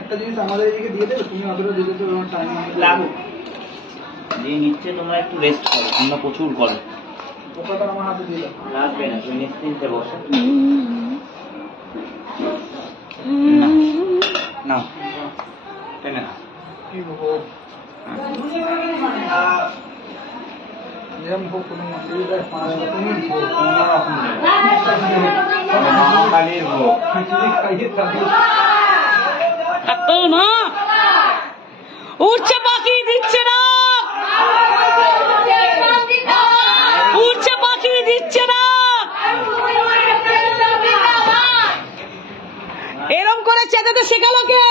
একটা জিনিস আমাদের এদিকে দিয়ে দেবে, তুমি অতটা দিতে তো টাইম লাগুক যে নিচ্ছে, তোমরা একটু রেস্ট করো, তোমরা প্রচুর করো। পোকাটা আমার হাতে দিল, লাগবে না, তুমি নিশ্চিন্তে বসো। না টেনে না কি ভোগ এরম ভোগ কোনো মন্দিরে 5 রকমের ভোগ, মহাকালীর ভোগ। খিচুড়ি খাইয়ে থাকি না উঠছে পাখি দিচ্ছে না, উঠছে পাখি দিচ্ছে না। এরম করে চেঁচাতে শেখালো কে?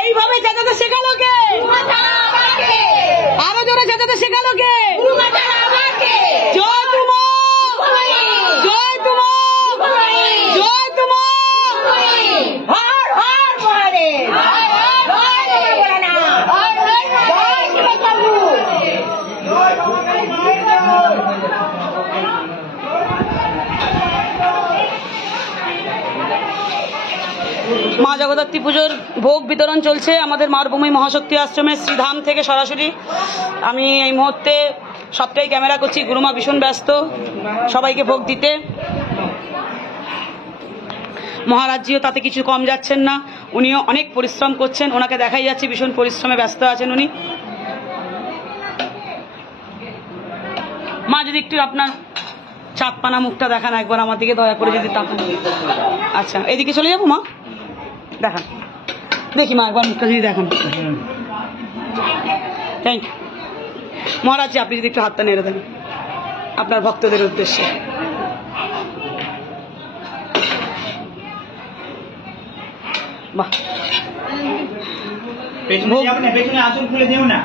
এইভাবে চেঁচাতে শেখালো কে? আরো জোরে চেঁচাতে শেখালো কে? জয় তোমা, জয় তোমা, জয় তোমা। হর হর মহাদেব, মা জগদ্ধাত্রী পুজোর ভোগ বিতরণ চলছে আমাদের মারভূমি মহাশক্তি আশ্রমের শ্রীধাম থেকে সরাসরি। আমি এই মুহূর্তে সবটাই ক্যামেরা করছি, গুরুমা ভীষণ ব্যস্ত সবাইকে ভোগ দিতে। মহারাজজিও তাতে কিছু কম যাচ্ছেন না, উনিও অনেক পরিশ্রম করছেন, ওনাকে দেখাই যাচ্ছে ভীষণ পরিশ্রমে ব্যস্ত আছেন উনি। মা যদি একটু আপনার চাঁদপানা মুখটা দেখান একবার আমার দিকে দয়া করে, যদি তাকান। আচ্ছা এদিকে চলে যাবো মা, দেখান দেখি মা একবার মুখটা যদি দেখান। থ্যাংক ইউ মহারাজজি, আপনি যদি একটু হাতটা নেড়ে দেন আপনার ভক্তদের উদ্দেশ্যে। বাহ, পেছনে যাবে না, পেছনে আঁচল খুলে দিও না।